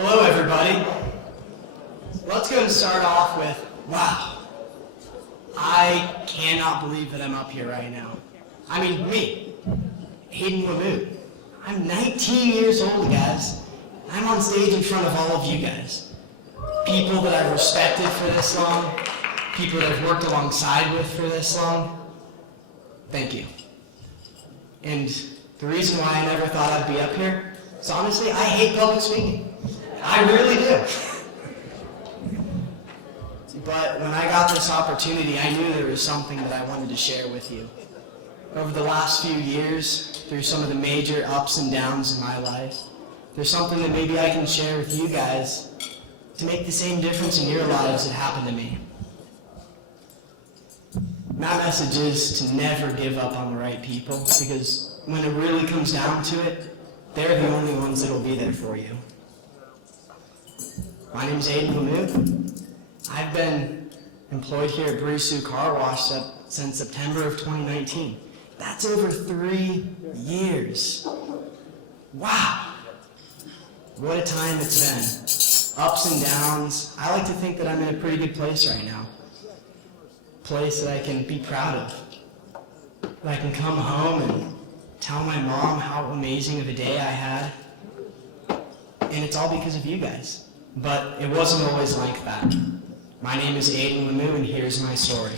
Hello, everybody. Let's go and start off with, wow, I cannot believe that I'm up here right now. I mean, me, Aidan Lamutt. I'm 19 years old, guys. I'm on stage in front of all of you guys. People that I've respected for this long, people that I've worked alongside with for this long. Thank you. And the reason why I never thought I'd be up here is honestly, I hate public speaking. I really do. But when I got this opportunity, I knew there was something that I wanted to share with you. Over the last few years, through some of the major ups and downs in my life, there's something that maybe I can share with you guys to make the same difference in your lives that happened to me. My message is to never give up on the right people, because when it really comes down to it, they're the only ones that will be there for you. My name is Aidan Lamutt. I've been employed here at Breeze Thru Car Wash since September of 2019. That's over 3 years. Wow. What a time it's been. Ups and downs. I like to think that I'm in a pretty good place right now. Place that I can be proud of. That I can come home and tell my mom how amazing of a day I had. And it's all because of you guys. But it wasn't always like that. My name is Aidan Lamutt, and here's my story.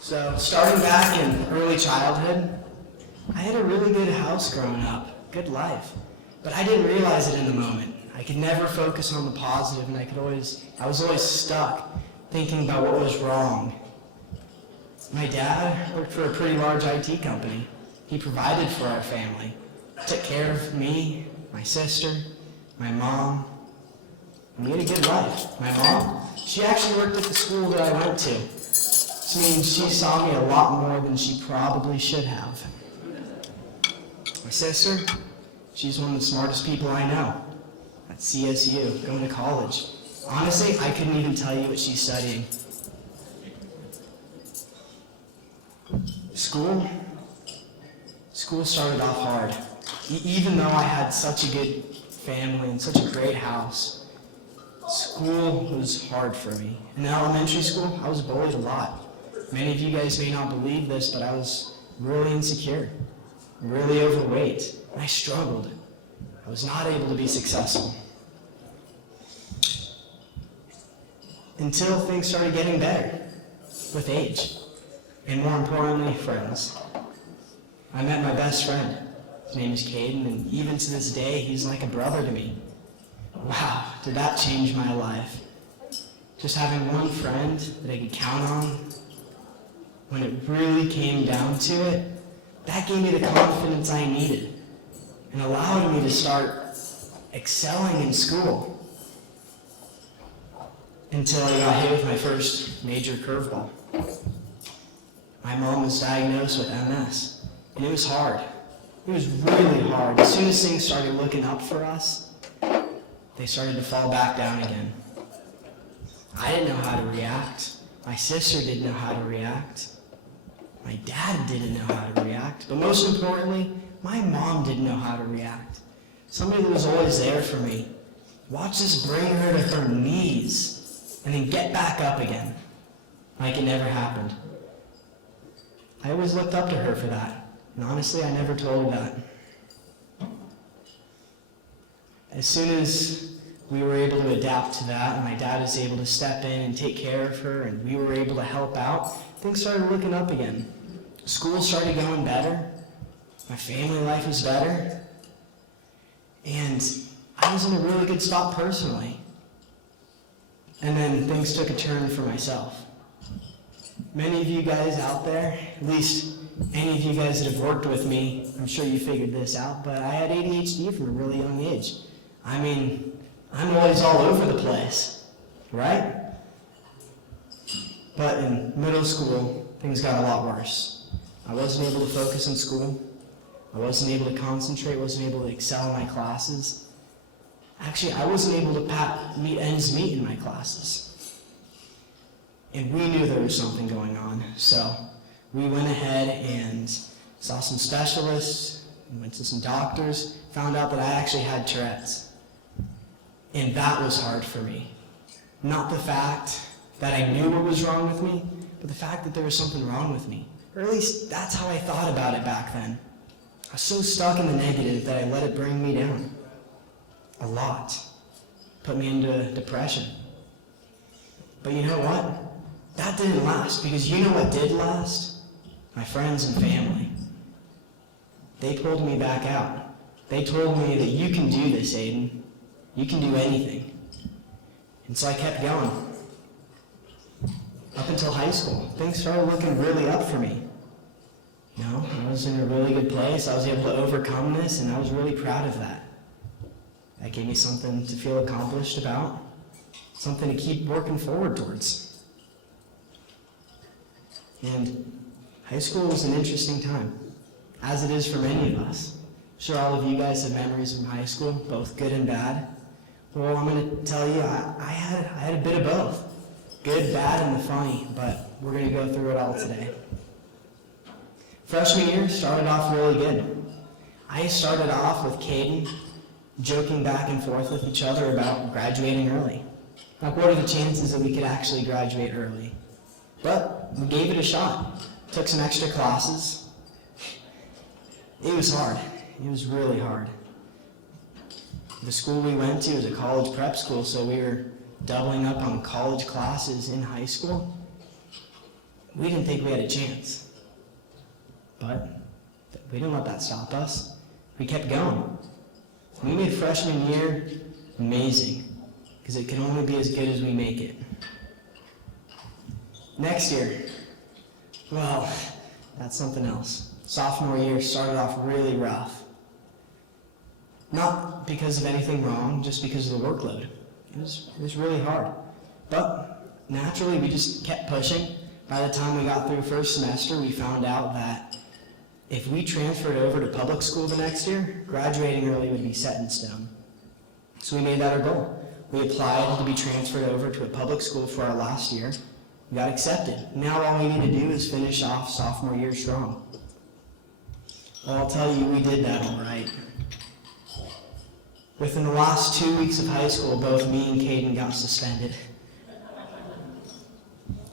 So, starting back in early childhood, I had a really good house growing up, good life. But I didn't realize it in the moment. I could never focus on the positive, and I was always stuck thinking about what was wrong. My dad worked for a pretty large IT company. He provided for our family, took care of me, my sister, my mom, and we had a good life. My mom, she actually worked at the school that I went to, which means she saw me a lot more than she probably should have. My sister, she's one of the smartest people I know at CSU, going to college. Honestly, I couldn't even tell you what she's studying. School started off hard. Even though I had such a good family and such a great house, school was hard for me. In elementary school, I was bullied a lot. Many of you guys may not believe this, but I was really insecure, really overweight, and I struggled. I was not able to be successful. Until things started getting better with age, and more importantly, friends. I met my best friend. His name is Caden, and even to this day, he's like a brother to me. Wow, did that change my life. Just having one friend that I could count on, when it really came down to it, that gave me the confidence I needed and allowed me to start excelling in school. Until I got hit with my first major curveball. My mom was diagnosed with MS, and it was hard. It was really hard. As soon as things started looking up for us, they started to fall back down again. I didn't know how to react. My sister didn't know how to react. My dad didn't know how to react. But most importantly, my mom didn't know how to react. Somebody that was always there for me. Watch this bring her to her knees and then get back up again, like it never happened. I always looked up to her for that, and honestly, I never told her that. As soon as we were able to adapt to that, and my dad was able to step in and take care of her, and we were able to help out, things started looking up again. School started going better, my family life was better, and I was in a really good spot personally. And then things took a turn for myself. Many of you guys out there, at least any of you guys that have worked with me, I'm sure you figured this out, but I had ADHD from a really young age. I mean, I'm always all over the place, right? But in middle school, things got a lot worse. I wasn't able to focus on school. I wasn't able to concentrate, wasn't able to excel in my classes. Actually, I wasn't able to meet ends meet in my classes. And we knew there was something going on, so we went ahead and saw some specialists, went to some doctors, found out that I actually had Tourette's. And that was hard for me. Not the fact that I knew what was wrong with me, but the fact that there was something wrong with me. Or at least that's how I thought about it back then. I was so stuck in the negative that I let it bring me down. A lot. Put me into depression. But you know what? That didn't last, because you know what did last? My friends and family. They pulled me back out. They told me that you can do this, Aidan. You can do anything. And so I kept going. Up until high school, things started looking really up for me. You know, I was in a really good place. I was able to overcome this, and I was really proud of that. That gave me something to feel accomplished about, something to keep working forward towards. And high school was an interesting time, as it is for many of us. I'm sure all of you guys have memories from high school, both good and bad. Well, I'm going to tell you, I had a bit of both. Good, bad, and the funny, but we're going to go through it all today. Freshman year started off really good. I started off with Caden joking back and forth with each other about graduating early. Like, what are the chances that we could actually graduate early? But we gave it a shot. Took some extra classes. It was hard. It was really hard. The school we went to was a college prep school, so we were doubling up on college classes in high school. We didn't think we had a chance. But we didn't let that stop us. We kept going. We made freshman year amazing, because it can only be as good as we make it. Next year, well, that's something else. Sophomore year started off really rough. Not because of anything wrong, just because of the workload. It was really hard. But naturally, we just kept pushing. By the time we got through first semester, we found out that if we transferred over to public school the next year, graduating early would be set in stone. So we made that our goal. We applied to be transferred over to a public school for our last year. We got accepted. Now all we need to do is finish off sophomore year strong. Well, I'll tell you, we did that all right. Within the last 2 weeks of high school, both me and Caden got suspended.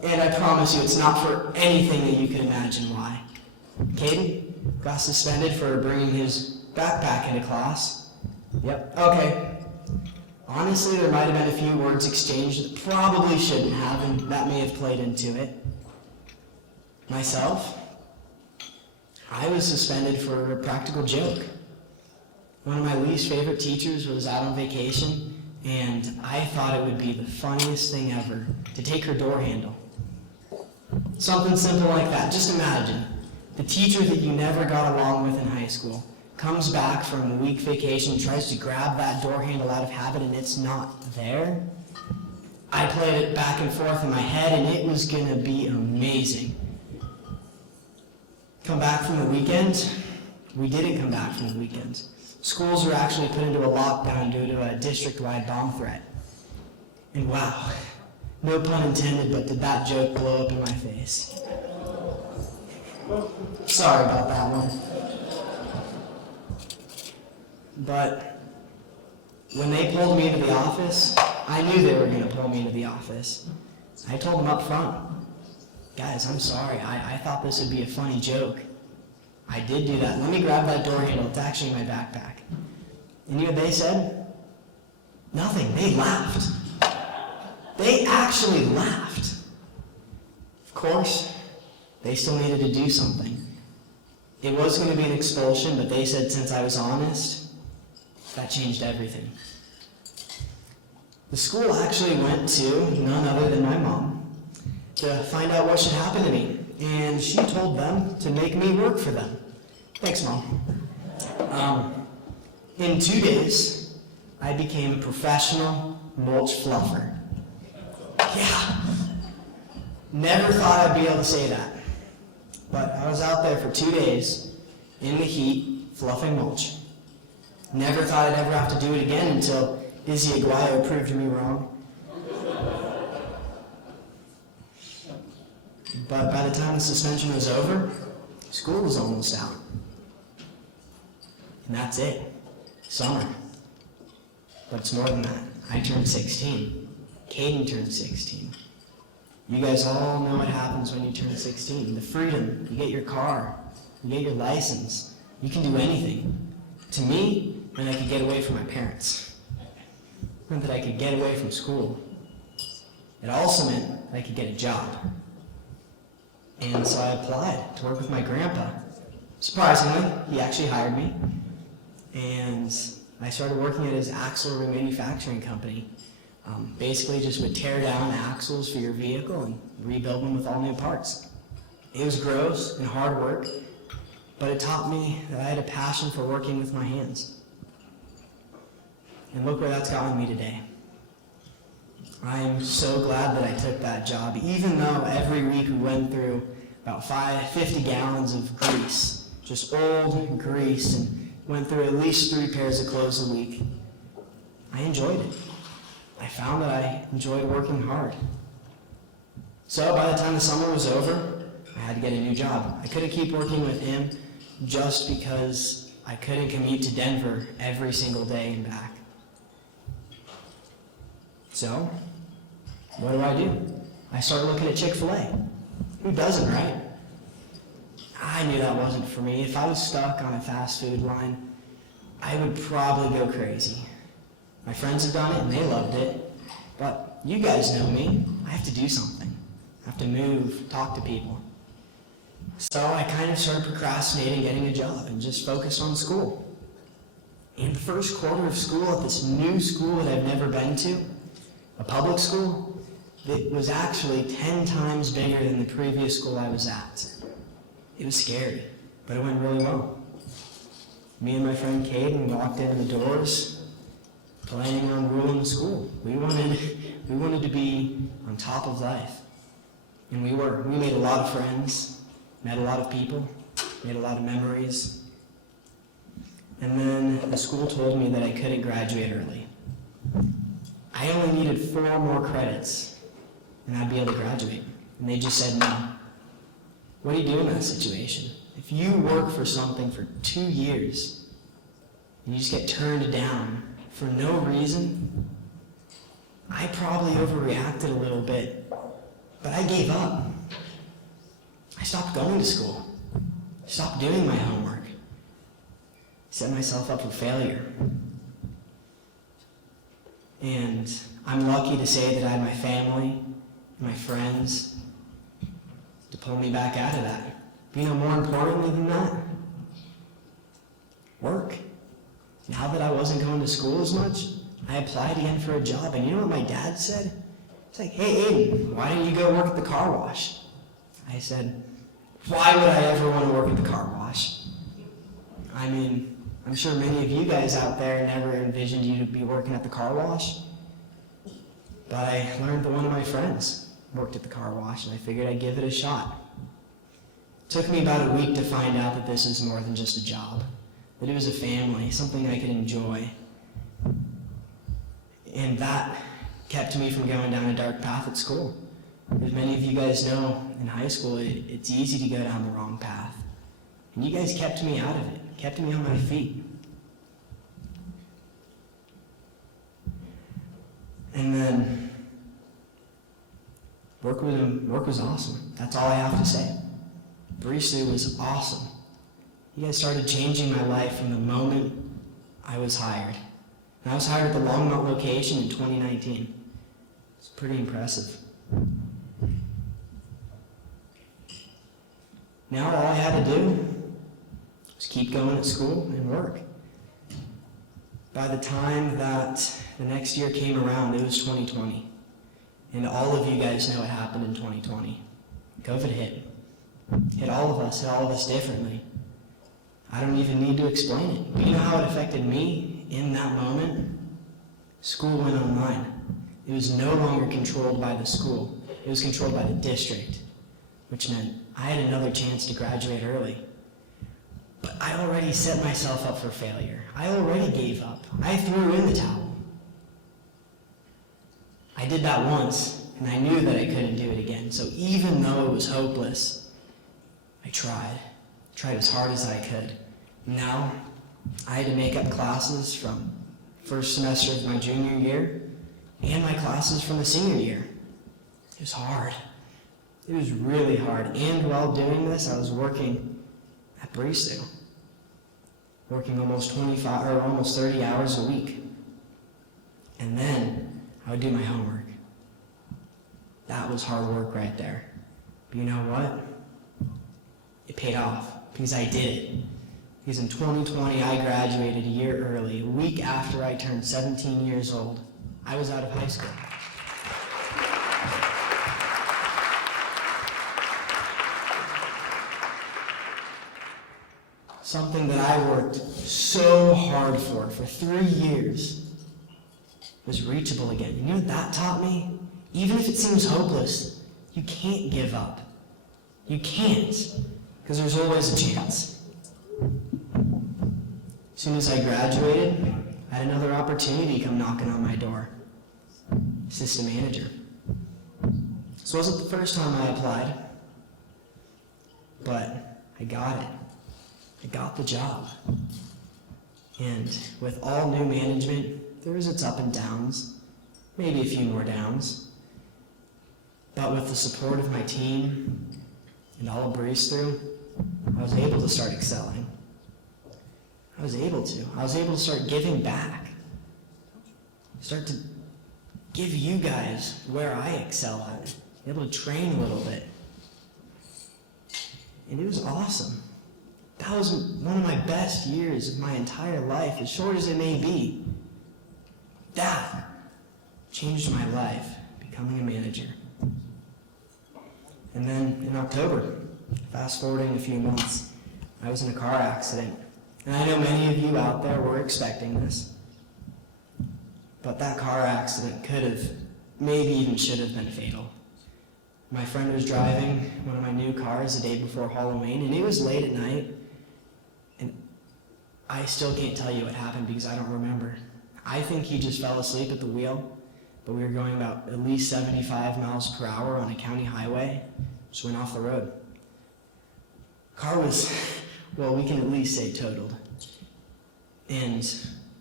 And I promise you, it's not for anything that you can imagine why. Caden got suspended for bringing his backpack into class. Yep, okay. Honestly, there might have been a few words exchanged that probably shouldn't have, and that may have played into it. Myself, I was suspended for a practical joke. One of my least favorite teachers was out on vacation, and I thought it would be the funniest thing ever to take her door handle. Something simple like that. Just imagine, the teacher that you never got along with in high school comes back from a week vacation, tries to grab that door handle out of habit, and it's not there. I played it back and forth in my head, and it was going to be amazing. Come back from the weekend? We didn't come back from the weekend. Schools were actually put into a lockdown due to a district-wide bomb threat. And wow, no pun intended, but did that joke blow up in my face. Sorry about that one. But when they pulled me into the office, I knew they were going to pull me into the office. I told them up front, guys, I'm sorry. I thought this would be a funny joke. I did do that. Let me grab that door handle. It's actually in my backpack. And you know what they said? Nothing. They laughed. They actually laughed. Of course, they still needed to do something. It was going to be an expulsion, but they said since I was honest, that changed everything. The school actually went to none other than my mom to find out what should happen to me. And she told them to make me work for them. Thanks, Mom. In 2 days, I became a professional mulch fluffer. Yeah. Never thought I'd be able to say that. But I was out there for 2 days in the heat, fluffing mulch. Never thought I'd ever have to do it again until Izzy Aguayo proved me wrong. But by the time the suspension was over, school was almost out. And that's it. Summer. But it's more than that. I turned 16. Caden turned 16. You guys all know what happens when you turn 16. The freedom. You get your car. You get your license. You can do anything. To me, it meant I could get away from my parents. It meant that I could get away from school. It also meant that I could get a job. And so I applied to work with my grandpa. Surprisingly, he actually hired me. And I started working at his axle remanufacturing company. Basically just would tear down axles for your vehicle and rebuild them with all new parts. It was gross and hard work, but it taught me that I had a passion for working with my hands. And look where that's gotten me today. I am so glad that I took that job, even though every week we went through about 50 gallons of grease, just old grease, and went through at least 3 pairs of clothes a week. I enjoyed it. I found that I enjoyed working hard. So by the time the summer was over, I had to get a new job. I couldn't keep working with him just because I couldn't commute to Denver every single day and back. So, what do? I started looking at Chick-fil-A. Who doesn't, right? I knew that wasn't for me. If I was stuck on a fast food line, I would probably go crazy. My friends have done it and they loved it, but you guys know me. I have to do something. I have to move, talk to people. So I kind of started procrastinating getting a job and just focused on school. In the first quarter of school at this new school that I've never been to, a public school, that was actually 10 times bigger than the previous school I was at. It was scary, but it went really well. Me and my friend Caden walked into the doors, planning on ruling the school. We wanted to be on top of life. And we were. We made a lot of friends, met a lot of people, made a lot of memories. And then the school told me that I couldn't graduate early. I only needed 4 more credits and I'd be able to graduate. And they just said no. What do you do in that situation? If you work for something for 2 years and you just get turned down for no reason, I probably overreacted a little bit, but I gave up. I stopped going to school. I stopped doing my homework. Set myself up for failure. And I'm lucky to say that I had my family and my friends to pull me back out of that. But more importantly than that, work. Now that I wasn't going to school as much, I applied again for a job. And you know what my dad said? It's like, hey, Aidan, why don't you go work at the car wash? I said, why would I ever want to work at the car wash? I mean, I'm sure many of you guys out there never envisioned you to be working at the car wash. But I learned that one of my friends worked at the car wash, and I figured I'd give it a shot. It took me about a week to find out that this is more than just a job, that it was a family, something I could enjoy. And that kept me from going down a dark path at school. As many of you guys know, in high school, it's easy to go down the wrong path. And you guys kept me out of it, kept me on my feet. And then, work was awesome. That's all I have to say. Breeze Thru was awesome. You guys started changing my life from the moment I was hired. And I was hired at the Longmont location in 2019. It's pretty impressive. Now all I had to do was keep going at school and work. By the time that the next year came around, it was 2020. And all of you guys know what happened in 2020. COVID hit. Hit all of us differently. I don't even need to explain it. But you know how it affected me in that moment? School went online. It was no longer controlled by the school. It was controlled by the district, which meant I had another chance to graduate early. But I already set myself up for failure. I already gave up. I threw in the towel. I did that once, and I knew that I couldn't do it again. So even though it was hopeless, I tried as hard as I could. Now, I had to make up classes from first semester of my junior year and my classes from the senior year. It was hard. It was really hard. And while doing this, I was working at Breeze Thru, working almost 30 hours a week. And then I would do my homework. That was hard work right there. But you know what? It paid off because I did it. Because in 2020, I graduated a year early. A week after I turned 17 years old, I was out of high school. Something that I worked so hard for 3 years was reachable again. You know what that taught me? Even if it seems hopeless, you can't give up. You can't, because there's always a chance. As soon as I graduated, I had another opportunity come knocking on my door. Assistant manager. This wasn't the first time I applied, but I got it. I got the job. And with all new management, there was its up and downs, maybe a few more downs. But with the support of my team and all of Breeze Thru, I was able to start excelling. I was able to start giving back. Start to give you guys where I excel at. Be able to train a little bit. And it was awesome. That was one of my best years of my entire life, as short as it may be. That changed my life, becoming a manager. And then in October, fast forwarding a few months, I was in a car accident. And I know many of you out there were expecting this. But that car accident could have, maybe even should have been fatal. My friend was driving one of my new cars the day before Halloween, and it was late at night. And I still can't tell you what happened because I don't remember. I think he just fell asleep at the wheel, but we were going about at least 75 miles per hour on a county highway. Just went off the road. Car was, well, we can at least say totaled. And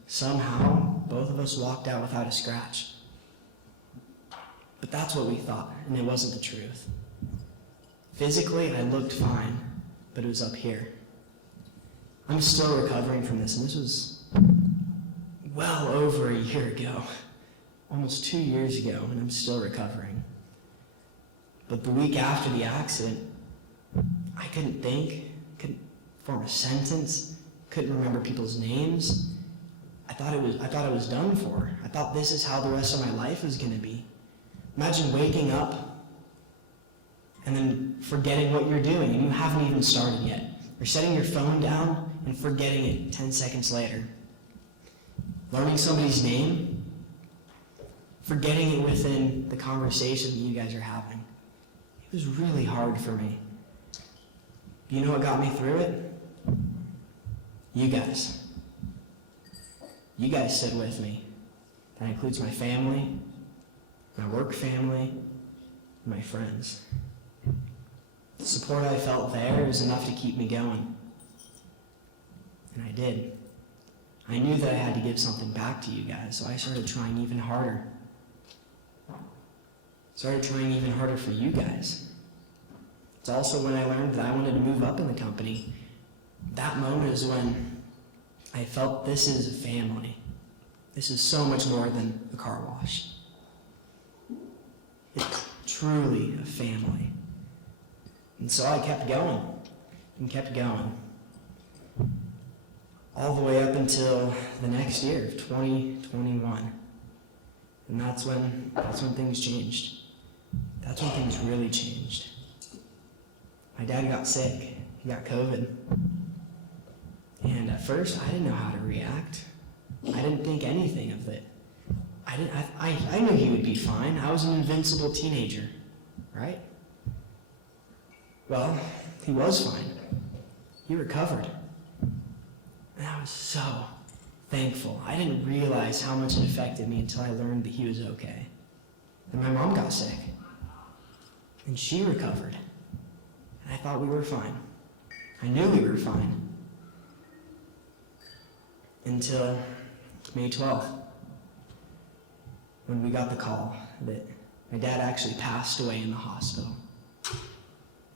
somehow, both of us walked out without a scratch. But that's what we thought, and it wasn't the truth. Physically, I looked fine, but it was up here. I'm still recovering from this, and this was well over a year ago, almost 2 years ago, and I'm still recovering. But the week after the accident, I couldn't think, couldn't form a sentence, couldn't remember people's names. I thought it was done for. I thought this is how the rest of my life was going to be. Imagine waking up and then forgetting what you're doing, and you haven't even started yet. Or setting your phone down and forgetting it 10 seconds later. Learning somebody's name, forgetting it within the conversation that you guys are having. It was really hard for me. You know what got me through it? You guys. You guys stood with me. That includes my family, my work family, and my friends. The support I felt there was enough to keep me going. And I did. I knew that I had to give something back to you guys, so I started trying even harder. Started trying even harder for you guys. It's also when I learned that I wanted to move up in the company. That moment is when I felt this is a family. This is so much more than a car wash. It's truly a family. And so I kept going and kept going. All the way up until the next year of 2021. And that's when things changed. That's when things really changed. My dad got sick. He got COVID. And at first, I didn't know how to react. I didn't think anything of it. I knew he would be fine. I was an invincible teenager, right? Well, he was fine. He recovered. And I was so thankful. I didn't realize how much it affected me until I learned that he was okay. And my mom got sick. And she recovered. And I thought we were fine. I knew we were fine. until May 12th, when we got the call that my dad actually passed away in the hospital.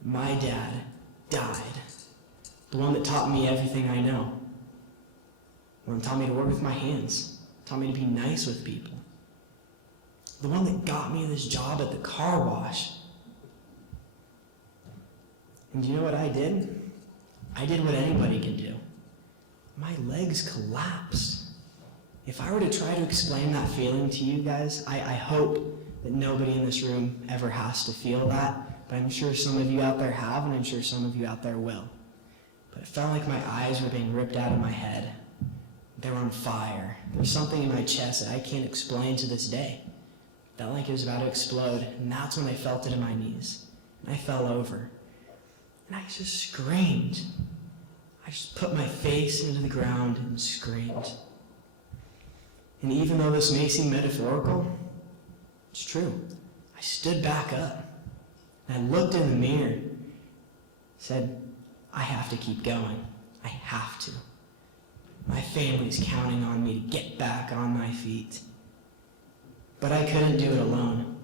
My dad died. The one that taught me everything I know. The one that taught me to work with my hands, taught me to be nice with people. The one that got me this job at the car wash. And do you know what I did? I did what anybody can do. My legs collapsed. If I were to try to explain that feeling to you guys, I hope that nobody in this room ever has to feel that, but I'm sure some of you out there have, and I'm sure some of you out there will. But it felt like my eyes were being ripped out of my head. They were on fire. There was something in my chest that I can't explain to this day. It felt like it was about to explode, and that's when I felt it in my knees. And I fell over. And I just screamed. I just put my face into the ground and screamed. And even though this may seem metaphorical, it's true. I stood back up. And I looked in the mirror. Said, I have to keep going. I have to. My family's counting on me to get back on my feet. But I couldn't do it alone.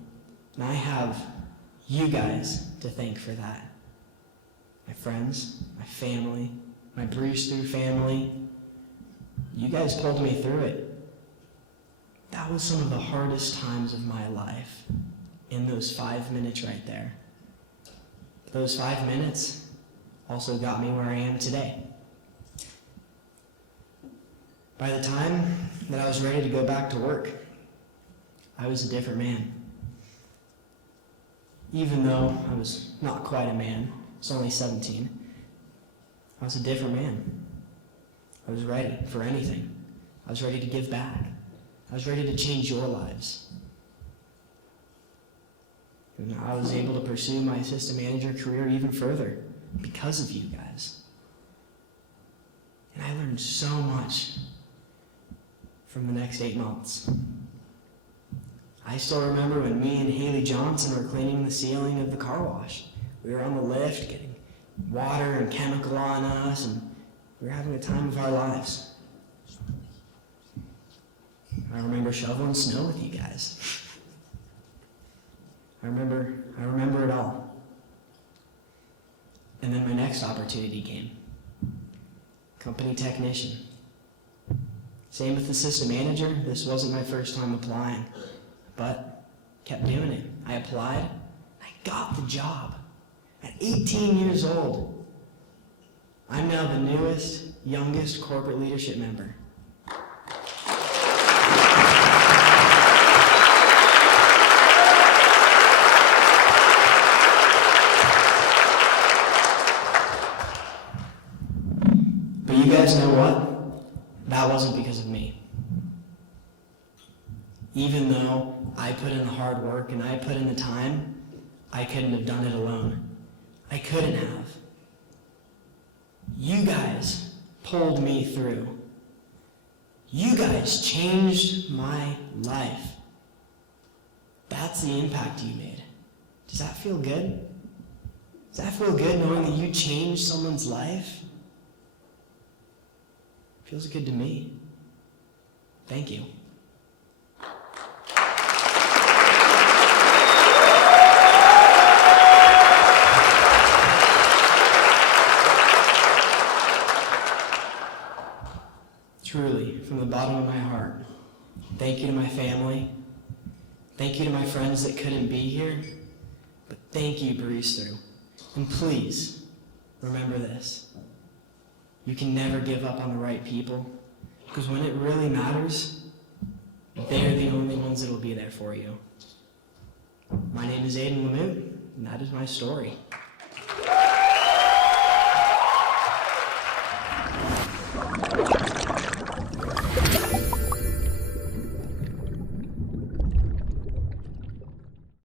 And I have you guys to thank for that. My friends, my family, my Breeze Thru family. You guys pulled me through it. That was some of the hardest times of my life, in those 5 minutes right there. Those 5 minutes also got me where I am today. By the time that I was ready to go back to work, I was a different man. Even though I was not quite a man, I was only 17, I was a different man. I was ready for anything. I was ready to give back. I was ready to change your lives. And I was able to pursue my assistant manager career even further because of you guys. And I learned so much from the next 8 months. I still remember when me and Haley Johnson were cleaning the ceiling of the car wash. We were on the lift getting water and chemical on us, and we were having the time of our lives. I remember shoveling snow with you guys. I remember it all. And then my next opportunity came. Company technician. Same with assistant manager. This wasn't my first time applying, but kept doing it. I applied. I got the job. At 18 years old, I'm now the newest, youngest corporate leadership member. But you guys know what? That wasn't because of me. Even though I put in the hard work and I put in the time, I couldn't have done it alone. I couldn't have. You guys pulled me through. You guys changed my life. That's the impact you made. Does that feel good? Does that feel good knowing that you changed someone's life? Feels good to me. Thank you. Truly, from the bottom of my heart, thank you to my family. Thank you to my friends that couldn't be here. But thank you, Breeze Thru. And please, remember this. You can never give up on the right people, because when it really matters, they're the only ones that will be there for you. My name is Aidan Lamutt, and that is my story.